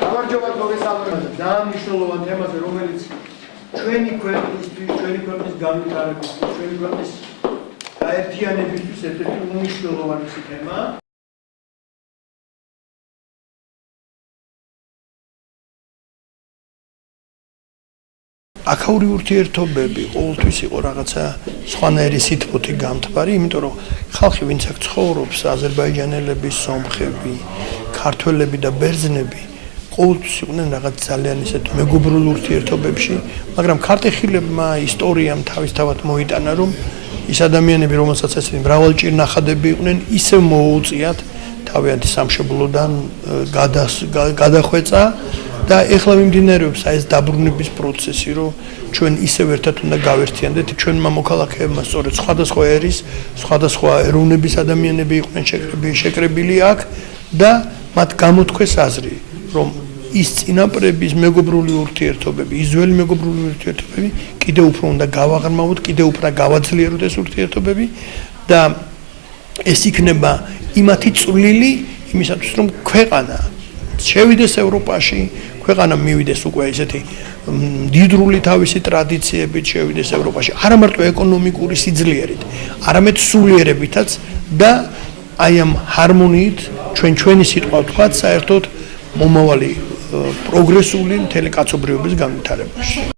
გამარჯობა მოგესალმებით ძალიან მნიშვნელოვან თემაზე, რომელიც ჩვენი ქვეყნისთვის, ჩვენი ქვეყნის განვითარებისთვის, ჩვენი ქვეყნის გაერთიანებისთვის ერთ-ერთი უმნიშვნელოვანესი თემაა. აქაური ურთიერთობები ყოველთვის იყო რაღაცა სხვანაირი სითბოთი გამთბარი, იმიტომ რომ ხალხი ვინც აქ ცხოვრობს, აზერბაიჯანელები, სომხები, ქართველები და ბერძნები ყოველთვის იყვნენ რაღაც ძალიან ისეთ მეგობრულ ურთიერთობებში, მაგრამ ქართეხილებმა ისტორიამ თავისთავად მოიტანა, რომ ის ადამიანები, რომელსაც ესეთი მრავალჭირი ნახადები იყვნენ, ისევ მოუწიათ თავიანთი სამშობლოდან გადახვეწა და ეხლა მიმდინარეობს ეს დაბრუნების პროცესი, რომ ჩვენ ისევ ერთად უნდა გავერთიანდეთ, ჩვენმა მოქალაქეებმა სწორედ სხვადასხვა ერის, სხვადასხვა ეროვნების ადამიანები იყვნენ შეკრებილი აქ და მათ გამოთქვეს აზრი, რომ ის წინაპრების მეგობრული ურთიერთობები, იძველი მეგობრული ურთიერთობები კიდევ უფრო უნდა გავაღრმავოთ, კიდევ უფრო გავაძლიეროთ ეს ურთიერთობები და ეს იქნება იმათი წვლილი იმისათვის, რომ ქვეყანა შევიდეს ევროპაში, ქვეყანა მივიდეს უკვე ესეთი მდიდრული თავისი ტრადიციებით შევიდეს ევროპაში, არა მარტო ეკონომიკური სიძლიერით, არამედ სულიერებითაც და აი ამ ჰარმონიით ჩვენი სიტყვა ვთქვათ საერთოდ მომავალი პროგრესული მთელი კაცობრიობის განვითარებაში.